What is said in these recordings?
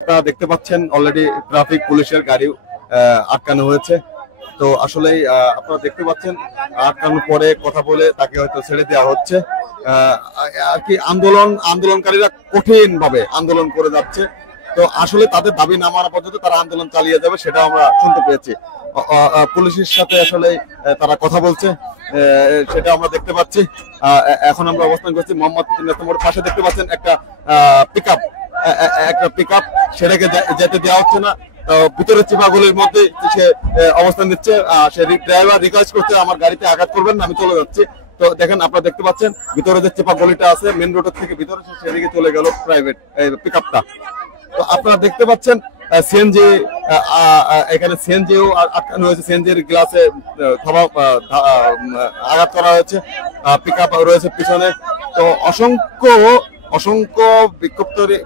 আপনারা দেখতে পাচ্ছেন অলরেডি ট্রাফিক পুলিশের গাড়ি আটকানো হয়েছে। তো আসলে আপনারা দেখতে পাচ্ছেন আটকানোর পরে কথা বলে তাকে হয়তো ছেড়ে দেওয়া হচ্ছে। আর কি আন্দোলনকারীরা কঠিন ভাবে আন্দোলন করে যাচ্ছে। তো আসলে তাদের দাবি না মানা পর্যন্ত তারা আন্দোলন চালিয়ে যাবে, সেটা আমরা শুনতে পেয়েছি। পুলিশের সাথে আসলে তারা কথা বলছে, সেটা আমরা দেখতে পাচ্ছি। এখন আমরা অবস্থান করছি মোহাম্মদপুর মোড়ের পাশে। দেখতে পাচ্ছেন একটা পিকআপ সেটাকে যেতে দেওয়া হচ্ছে না। ভিতরে চিপাগুলির মধ্যে সে অবস্থান নিচ্ছে। সে ড্রাইভার রিকোয়েস্ট করছে আমার গাড়িতে আঘাত করবেন না, আমি চলে যাচ্ছি। তো দেখেন, আপনারা দেখতে পাচ্ছেন ভিতরে যে চেপা গলিটা আছে মেন রোডের থেকে ভিতরে, সেদিকে চলে গেল প্রাইভেট পিকআপটা। তো আপনারা দেখতে পাচ্ছেন সিএনজি, এখানে সিএনজিও আটকানো হয়েছে। সিএনজির গ্লাসে আঘাত করা হয়েছে। পিকআপ রয়েছে পিছনে। তো অসংখ্য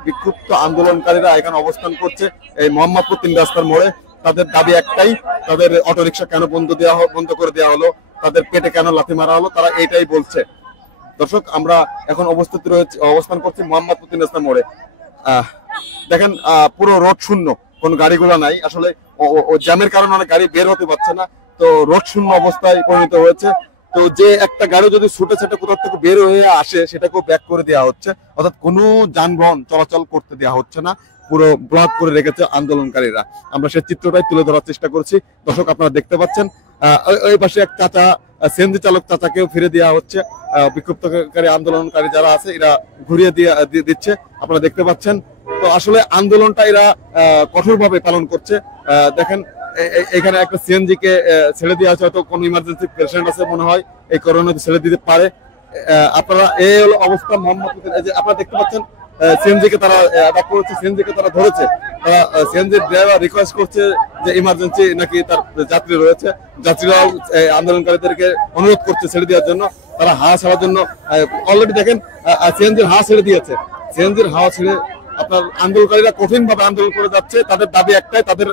বিক্ষুব্ধ আন্দোলনকারীরা এখানে অবস্থান করছে এই মোহাম্মদপুর 3 রাস্তার মোড়ে। তাদের দাবি একটাই, তাদের অটোরিকশা কেন বন্ধ করে দেওয়া হলো, তাদের পেটে কেন লাথি মারা হলো, তারা এইটাই বলছে। দর্শক, আমরা এখন অবস্থান করছি মোহাম্মদপুর 3 রাস্তার মোড়ে। দেখেন পুরো রোড শূন্য, কোন গাড়িগুলো নাই। আসলে জ্যামের কারণে অনেক গাড়ি বের হতে পারছে না। তো রোড শূন্য অবস্থায় পরিণত হয়েছে। তো যে একটা গাড়ি যদি ছুটে ছেটে কোথাও থেকে বের হয়ে আসে, সেটাকেও ব্যাক করে দেওয়া হচ্ছে। অর্থাৎ কোনো যানবাহন চলাচল করতে দেওয়া হচ্ছে না, পুরো ব্লক করে রেখেছে আন্দোলনকারীরা। আমরা সেই চিত্রটাই তুলে ধরার চেষ্টা করছি। দর্শক, আপনারা দেখতে পাচ্ছেন ওই পাশে এক চাচা, সিএনজি চালক চাচাকেও ফিরে দেওয়া হচ্ছে। বিক্ষুব্ধকারী আন্দোলনকারী যারা আছে এরা ঘুরিয়ে দিচ্ছে, আপনারা দেখতে পাচ্ছেন। তো আসলে আন্দোলনটা এরা কঠোরভাবে পালন করছে। দেখেন, এখানে একটা সিএনজি কে ছেড়ে দেওয়া হচ্ছে, হয়তো কোনো ইমার্জেন্সি পেশেন্ট আছে মনে হয়, এই করোনাতে ছেড়ে দিতে পারে। আপনারা এই হলো অবস্থা মোহাম্মদপুর। আপনারা দেখতে পাচ্ছেন সিএনজি কে তারা অ্যাটাক করেছে, সিএনজি কে তারা ধরেছে। তারা সিএনজি ড্রাইভার রিকোয়েস্ট করছে যে ইমার্জেন্সি নাকি তার যাত্রী রয়েছে। যাত্রীরাও আন্দোলনকারীদেরকে অনুরোধ করছে ছেড়ে দেওয়ার জন্য। তারা হাওয়া ছাড়ার জন্য অলরেডি দেখেন সিএনজির হাওয়া ছেড়ে দিয়েছে। সিএনজির হাওয়া ছেড়ে আপনার আন্দোলনকারীরা কঠিন ভাবে আন্দোলন করে যাচ্ছে। তাদের দাবি একটাই, তাদের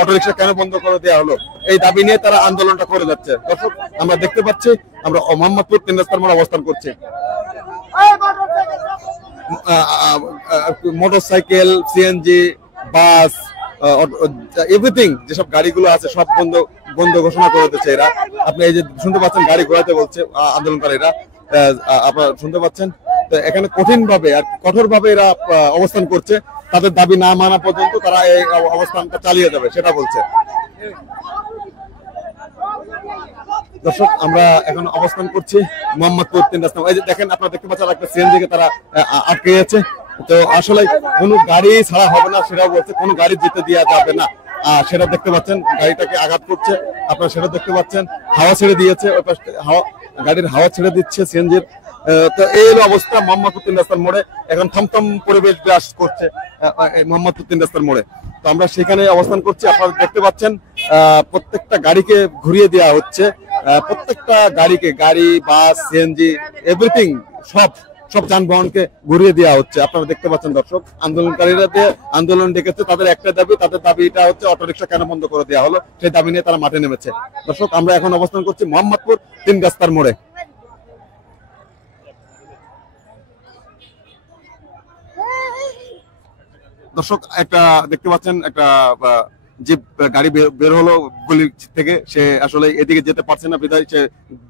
অটোরিকশা কেন বন্ধ করে দেওয়া হলো, এই দাবি নিয়ে তারা আন্দোলনটা করে যাচ্ছে। দর্শক, আমরা দেখতে পাচ্ছি আমরা মোহাম্মদপুর 3 রাস্তার মোড়ে অবস্থান করছি। মোটরসাইকেল, সিএনজি, বাস, এভরিথিং যেসব গাড়িগুলো আছে সব বন্ধ ঘোষণা করে দিচ্ছে এরা। আপনি এই যে শুনতে পাচ্ছেন গাড়ি ঘোরাতে বলছে আন্দোলনকারীরা, আপনারা শুনতে পাচ্ছেন। তো এখানে কঠোরভাবে এরা অবস্থান করছে। তাদের দাবি না মানা পর্যন্ত তারা এই অবস্থানটা চালিয়ে যাবে, সেটা বলছে। দর্শক, আমরা এখন অবস্থান করছি মোহাম্মদপুর 3 রাস্তা। এই যে দেখেন, আপনারা দেখতে পাচ্ছেন একটা সিএনজি কে তারা আটকে গেছে। তো আসলে কোনো গাড়ি ছাড়া হবে না, সেটাও বলছে। কোনো গাড়ি যেতে দেওয়া যাবে না, সেটা দেখতে পাচ্ছেন। গাড়িটাকে আঘাত করছে, আপনারা সেটা দেখতে পাচ্ছেন। হাওয়া ছেড়ে দিয়েছে, ওই পাশে গাড়ির হাওয়া ছেড়ে দিচ্ছে সিএনজির। তো এই হলো অবস্থা মোহাম্মদপুর 3 রাস্তার মোড়ে। এখন থমথম পরিবেশ বিরাজ করছে মোহাম্মদপুর 3 রাস্তার মোড়ে। তো আমরা সেখানে অবস্থান করছি। আপনারা দেখতে পাচ্ছেন প্রত্যেকটা গাড়িকে ঘুরিয়ে দেওয়া হচ্ছে। প্রত্যেকটা গাড়িকে, গাড়ি, বাস, সিএনজি, এভরিথিং সব যানবাহনকে ঘুরিয়ে দেওয়া হচ্ছে। আপনারা দেখতে পাচ্ছেন দর্শক, আন্দোলনকারীরা আন্দোলন ডেকেছে। তাদের একটা দাবি, তাদের দাবিটা হচ্ছে অটোরিকশা কেন বন্ধ করে দেওয়া হলো, সেই দাবি নিয়ে তারা মাঠে নেমেছে। দর্শক, আমরা এখন অবস্থান করছি মোহাম্মদপুর 3 রাস্তার মোড়ে। দর্শক, একটা দেখতে পাচ্ছেন একটা যে গাড়ি বের হলো গলি থেকে, সে আসলে এদিকে যেতে পারছে না, বিধায় সে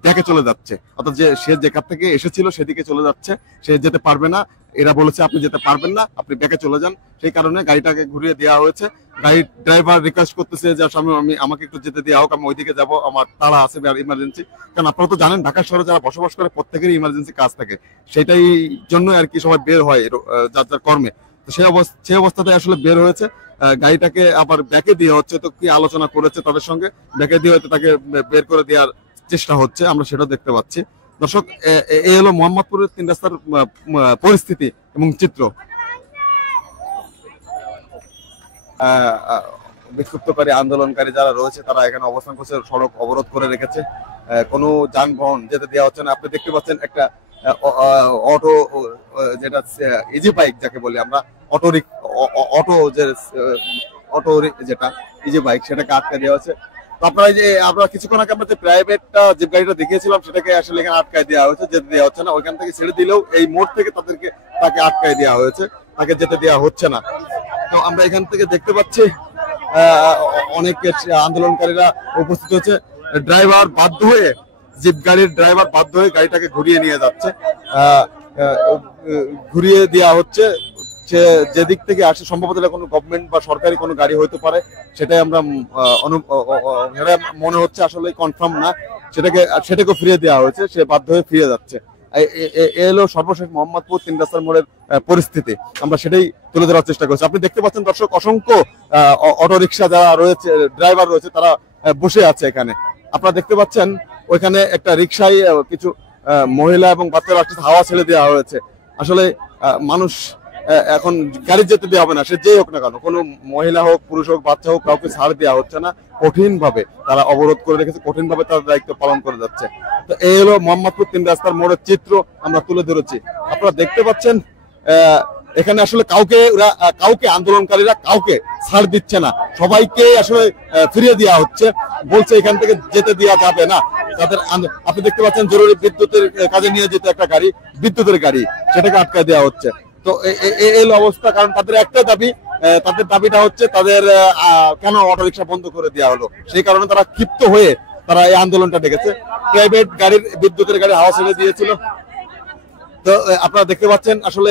দেখে চলে যাচ্ছে। অর্থাৎ সে যেখান থেকে এসেছিল সেদিকে চলে যাচ্ছে, সে যেতে পারবে না। এরা বলেছে আপনি যেতে পারবেন না, আপনি ব্যাকে চলে যান। সেই কারণে গাড়িটাকে ঘুরিয়ে দেওয়া হয়েছে। গাড়ির ড্রাইভার রিকোয়েস্ট করতেছে যে আমাকে একটু যেতে দেওয়া হোক, আমি ওইদিকে যাবো, আমার তাড়া আছে ইমার্জেন্সি। কারণ আপনারা তো জানেন ঢাকা শহরে যারা বসবাস করে প্রত্যেকেরই ইমার্জেন্সি কাজ থাকে, সেটাই জন্য আর কি সবাই বের হয় যার যার কর্মে। তো সেই অবস্থাতে আসলে বের হয়েছে। গাড়িটাকে আবার ব্যাকে দিয়ে হচ্ছে। তো কি আলোচনা করেছে তাদের সঙ্গে, ব্যাকে দিয়ে হয়তো তাকে বের করে দেওয়ার চেষ্টা হচ্ছে, আমরা সেটা দেখতে পাচ্ছি। দর্শক, এই হলো মোহাম্মদপুরের 3 রাস্তার পরিস্থিতি এবং চিত্র। বিক্ষুব্ধকারী আন্দোলনকারী যারা রয়েছে তারা এখানে অবস্থান করছে, সড়ক অবরোধ করে রেখেছে। কোনো যানবাহন যেতে দেওয়া হচ্ছে না। আপনি দেখতে পাচ্ছেন একটা অটো, যেটা ইজি বাইক যাকে বলি আমরা, যেটা ইজি বাইক, সেটাকে আটকে দেওয়া হচ্ছে। আপনারা যে আমরা কিছুক্ষণ আগে আমরা যে প্রাইভেটটা যে গাড়িটা দেখিয়েছিলাম, সেটাকে আসলে এখানে আটকায় দেওয়া হয়েছে, যেতে দেওয়া হচ্ছে না। ওইখান থেকে ছেড়ে দিলেও এই মোড় থেকে তাকে আটকায় দেওয়া হয়েছে, তাকে যেতে দেওয়া হচ্ছে না। তো আমরা এখান থেকে দেখতে পাচ্ছি অনেক আন্দোলনকারীরা উপস্থিত হচ্ছে। ড্রাইভার বাধ্য হয়ে, জিপ গাড়ির ড্রাইভার বাধ্য হয়ে গাড়িটাকে ঘুরিয়ে নিয়ে যাচ্ছে, ঘুরিয়ে দেওয়া হচ্ছে। সে যেদিক থেকে আসে সম্ভবত কোনো গভর্নমেন্ট বা সরকারি কোনো গাড়ি হতে পারে, সেটাই আমরা মনে হচ্ছে, আসলে কনফার্ম না। সেটাকে ফিরিয়ে দেওয়া হয়েছে, সে বাধ্য হয়ে ফিরে যাচ্ছে। এলো সর্বশেষ মোহাম্মদপুর 3 রাস্তার মোড়ের পরিস্থিতি, আমরা সেটাই তুলে ধরার চেষ্টা করছি। আপনি দেখতে পাচ্ছেন দর্শক, অসংখ্য অটোরিকশা যারা রয়েছে, ড্রাইভার রয়েছে, তারা বসে আছে এখানে। আপনারা দেখতে পাচ্ছেন ওইখানে একটা রিক্সায় কিছু মহিলা এবং বাচ্চারা হাওয়া ছেড়ে দেওয়া হয়েছে। আসলে মানুষ এখন গাড়ি যেতে দেওয়া হবে না, সে যেই হোক না কেন, কোনো মহিলা হোক, পুরুষ হোক, বাচ্চা হোক, কাউকে ছাড় দেওয়া হচ্ছে না। কঠিন ভাবে তারা অবরোধ করে রেখেছে, কঠিন ভাবে তার দায়িত্ব পালন করে যাচ্ছে। তো এই হলো মোহাম্মদপুর 3 রাস্তার মোড়ের চিত্র, আমরা তুলে ধরেছি। আপনারা দেখতে পাচ্ছেন এখানে আসলে কাউকে আন্দোলনকারীরা কাউকে ছাড় দিচ্ছে না, সবাইকে আসলে ফিরিয়ে দেওয়া হচ্ছে, বলছে এখান থেকে যেতে দেওয়া যাবে না। তাদের আপনি দেখতে পাচ্ছেন জরুরি বিদ্যুতের কাজে নিয়ে যেতে একটা গাড়ি, বিদ্যুতের গাড়ি, সেটাকে আটকায় দেওয়া হচ্ছে। তো এই অবস্থা, কারণ তাদের একটা দাবি, তাদের দাবিটা হচ্ছে তাদের কেন অটোরিকশা বন্ধ করে দেওয়া হলো, সেই কারণে তারা ক্ষিপ্ত হয়ে তারা এই আন্দোলনটা ডেকেছে। প্রাইভেট গাড়ির, বিদ্যুতের গাড়ি হাওয়া ছেড়ে দিয়েছিল। তো আপনারা দেখতে পাচ্ছেন আসলে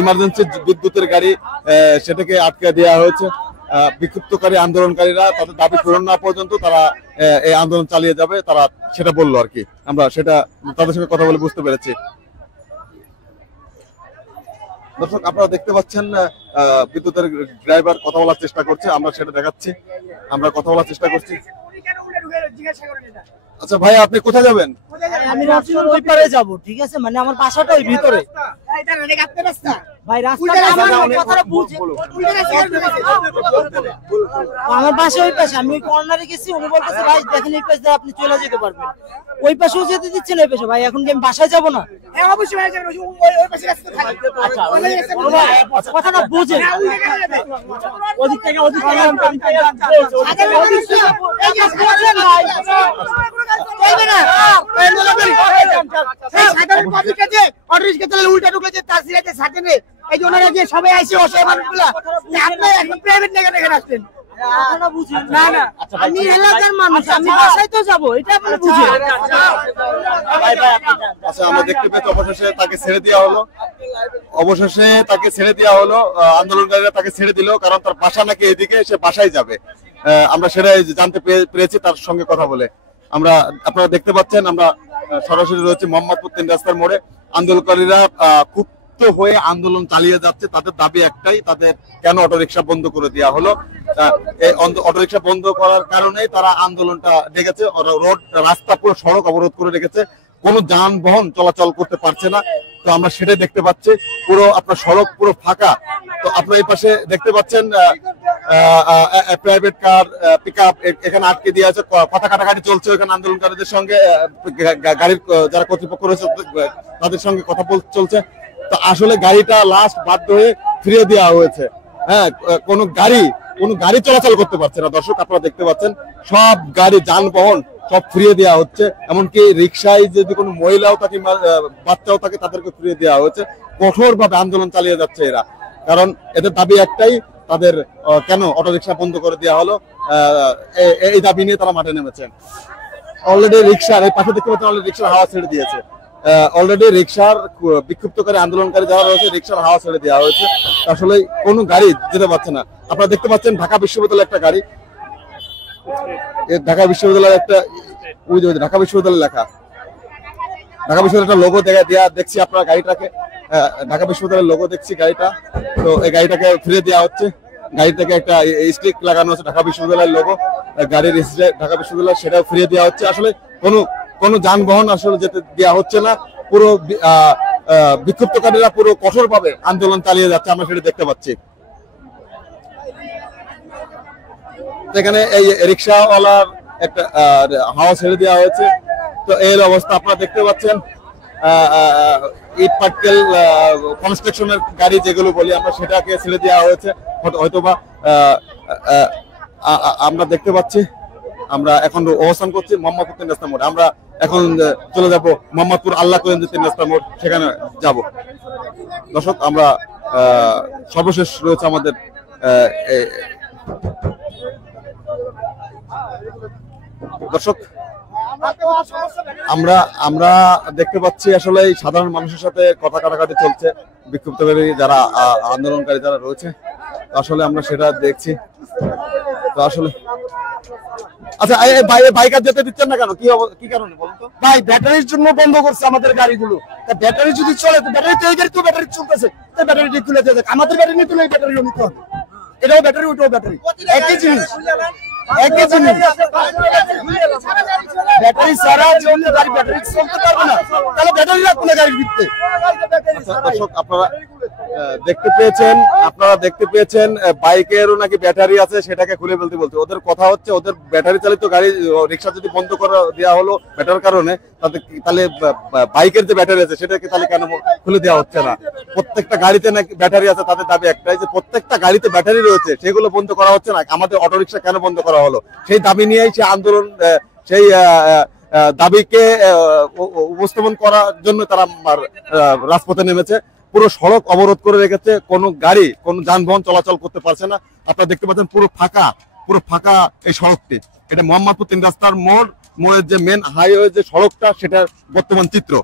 ইমার্জেন্সি বিদ্যুতের গাড়ি, সেটাকে আটকে দেওয়া হয়েছে। বিক্ষুব্ধকারী আন্দোলনকারীরা তাদের দাবি পূরণ না পর্যন্ত তারা এই আন্দোলন চালিয়ে যাবে, তারা সেটা বললো আর কি। আমরা সেটা তাদের সঙ্গে কথা বলে বুঝতে পেরেছি। দর্শক আপনারা দেখতে পাচ্ছেন বিদ্যুতের ড্রাইভার কথা বলার চেষ্টা করছে, আমরা সেটা দেখাচ্ছি, আমরা কথা বলার চেষ্টা করছি। আচ্ছা ভাই, আপনি কোথায় যাবেন? আমি রাজশাহীর ওই পারে যাব, ঠিক আছে, মানে আমার বাসাটা ওই ভিতরে। ভাই রাস্তাটা আমার কথাটা বুঝে, আমার বাসা ওই পাশে, আমি কর্নারে গেছি, উনি বলতেছে ভাই দেখেন এই পাশে আপনি চলে যেতে পারবেন, ওই পাশেও যেতে দিচ্ছেন এই পাশে। ভাই এখন কি আমি বাসায় যাব না? কথাটা বুঝে ওদিক থেকে উল্টা ঢুকলে এই যে ওনারা যে সবাই আইসে অসহায় মানুষগুলা, আপনি এখন প্রাইভেট নেগে আসছেন। না না, আমি এলাকার মানুষ, আমি বাসায় তো যাবো, এটা আপনি বুঝেন। আচ্ছা, আমরা দেখতে পেয়েছি অবশেষে তাকে ছেড়ে দেওয়া হলো, অবশেষে তাকে ছেড়ে দেওয়া হলো। আন্দোলনকারীরা তাকে ছেড়ে দিল, কারণ তার বাসা নাকি এদিকে, সে বাসায় যাবে। আমরা সেটাই জানতে পেরেছি তার সঙ্গে কথা বলে। আপনারা দেখতে পাচ্ছেন আমরা সরাসরি রয়েছে মোহাম্মদপুর 3 রাস্তার মোড়ে। আন্দোলনকারীরা ক্ষুব্ধ হয়ে আন্দোলন চালিয়ে যাচ্ছে। তাদের দাবি একটাই, তাদের কেন অটোরিকশা বন্ধ করে দেওয়া হলো। এই অটোরিকশা বন্ধ করার কারণেই তারা আন্দোলনটা ডেকেছে। রাস্তা পুরো সড়ক অবরোধ করে রেখেছে, কোনো যানবাহন চলাচল করতে পারছে না। তো আমরা সেটাই দেখতে পাচ্ছি, পুরো আপনার সড়ক পুরো ফাঁকা। তো আপনার এই পাশে দেখতে পাচ্ছেন প্রাইভেট কার, পিকআপ এখানে আটকে দিয়ে আছে, কথা কাটাকাটি চলছে এখানে আন্দোলনকারীদের সঙ্গে। গাড়ির যারা কর্তৃপক্ষ রয়েছে তাদের সঙ্গে কথা চলছে। তো আসলে গাড়িটা লাস্ট বাধ্য হয়ে ফিরিয়ে দেওয়া হয়েছে। হ্যাঁ, কোনো গাড়ি চলাচল করতে পারছে না। দর্শক আপনারা দেখতে পাচ্ছেন সব গাড়ি, যানবাহন সব ফিরিয়ে দেওয়া হচ্ছে। এমনকি রিক্সায় যদি কোনো মহিলাও থাকে, বাচ্চাও থাকে, তাদেরকে ফিরিয়ে দেওয়া হয়েছে। কঠোরভাবে আন্দোলন চালিয়ে যাচ্ছে এরা, কারণ এদের দাবি একটাই, তাদের কেন অটোরিকশা বন্ধ করে দেওয়া হলো, এই দাবি নিয়ে তারা মাঠে নেমেছেন। অলরেডি রিক্সার এই পাশে দেখতে পাচ্ছেন, অলরেডি রিক্সার হাওয়া ছেড়ে দিয়েছে। অলরেডি রিক্সার বিক্ষুব্ধকারী আন্দোলনকারী যারা রয়েছে, রিক্সার হাওয়া ছেড়ে দেওয়া হয়েছে। আসলে কোনো গাড়ি যেতে পারছে না। আপনারা দেখতে পাচ্ছেন ঢাকা বিশ্ববিদ্যালয়ের একটা গাড়ি, ঢাকা বিশ্ববিদ্যালয়ের একটা, ঢাকা বিশ্ববিদ্যালয় লেখা, ঢাকা বিশ্ববিদ্যালয়ের লোগো দেখছি আপনারা গাড়িটাকে, ঢাকা বিশ্ববিদ্যালয়ের লোগো দেখছি গাড়িটা। তো এই গাড়িটাকে ফিরে দেওয়া হচ্ছে। গাড়িটাকে একটা স্টিক লাগানো হচ্ছে ঢাকা বিশ্ববিদ্যালয়ের লোগো, গাড়ির ঢাকা বিশ্ববিদ্যালয়, সেটাও ফিরে দেওয়া হচ্ছে। আসলে কোনো যানবাহন আসলে যেতে দেওয়া হচ্ছে না। পুরো বিক্ষুব্ধকারীরা পুরো কঠোরভাবে আন্দোলন চালিয়ে যাচ্ছে, আমরা সেটা দেখতে পাচ্ছি। এখানে এই রিক্সাওয়ালার একটা হাওয়া ছেড়ে দেওয়া হয়েছে। তো এই অবস্থা আপনারা দেখতে পাচ্ছেন। ইট পাটকেল কনস্ট্রাকশনের গাড়ি যেগুলো বলি আমরা, সেটাকে ছেড়ে দেওয়া হয়েছে। হয়তোবা আমরা দেখতে পাচ্ছি, আমরা এখন অবস্থান করছি মোহাম্মদপুর 3 রাস্তা মোড়। আমরা এখন চলে যাব মোহাম্মদপুর আল্লাহ করেন 3 রাস্তা মোড়, সেখানে যাব। দর্শক আমরা সর্বশেষ রয়েছে আমাদের দর্শক আমরা আমরা দেখতে পাচ্ছি আসলে এই সাধারণ মানুষের সাথে কথা কাটাকাটি চলছে, বিক্ষুব্ধকারী যারা আন্দোলনকারী যারা রয়েছে, আসলে আমরা সেটা দেখছি। তো আসলে আচ্ছা, বাইকার যেতে দিচ্ছেন না কেন, কি কারণে বলুন তো? ভাই ব্যাটারির জন্য বন্ধ করছে আমাদের গাড়িগুলো। ব্যাটারি যদি চলে, ব্যাটারি তো এই গাড়ি তো ব্যাটারি চলতেছে, ব্যাটারিটি তুলে দিয়ে দেখ। আমাদের ব্যাটারি নিতে হলে ব্যাটারি নিতে হবে, এটাও ব্যাটারি ওটাও ব্যাটারি, একই জিনিস একই জিনিস। ব্যাটারি ছাড়া যদি গাড়ি ব্যাটারি চলতে পারবে না, তাহলে ব্যাটারি রাখবো না গাড়ির ভিতরে। দর্শক আপনারা দেখতে পেয়েছেন বাইকেরও নাকি ব্যাটারি আছে, সেটাকে খুলে ফেলতে বলছে। ওদের কথা হচ্ছে ওদের ব্যাটারি চালিত গাড়ি রিক্সা যদি বন্ধ করে দেওয়া হলো ব্যাটারির কারণে, তাহলে বাইকের যে ব্যাটারি আছে সেটাকে তাহলে কেন খুলে দেওয়া হচ্ছে না? প্রত্যেকটা গাড়িতে নাকি ব্যাটারি আছে, তাদের দাবি একটাই যে প্রত্যেকটা গাড়িতে ব্যাটারি রয়েছে, সেগুলো বন্ধ করা হচ্ছে না, আমাদের অটো রিক্সা কেন বন্ধ করা হলো? সেই দাবি নিয়েই সে আন্দোলন, সেই দাবিকে উপস্থাপন করার জন্য তারা রাজপথে নেমেছে। পুরো সড়ক অবরোধ করে রেখেছে, কোনো গাড়ি কোনো যানবাহন চলাচল করতে পারছে না। আপনারা দেখতে পাচ্ছেন পুরো ফাঁকা এই সড়কটি। এটা মোহাম্মদপুর 3 রাস্তার মোড়ের যে মেন হাইওয়ে যে সড়কটা, সেটার বর্তমান চিত্র।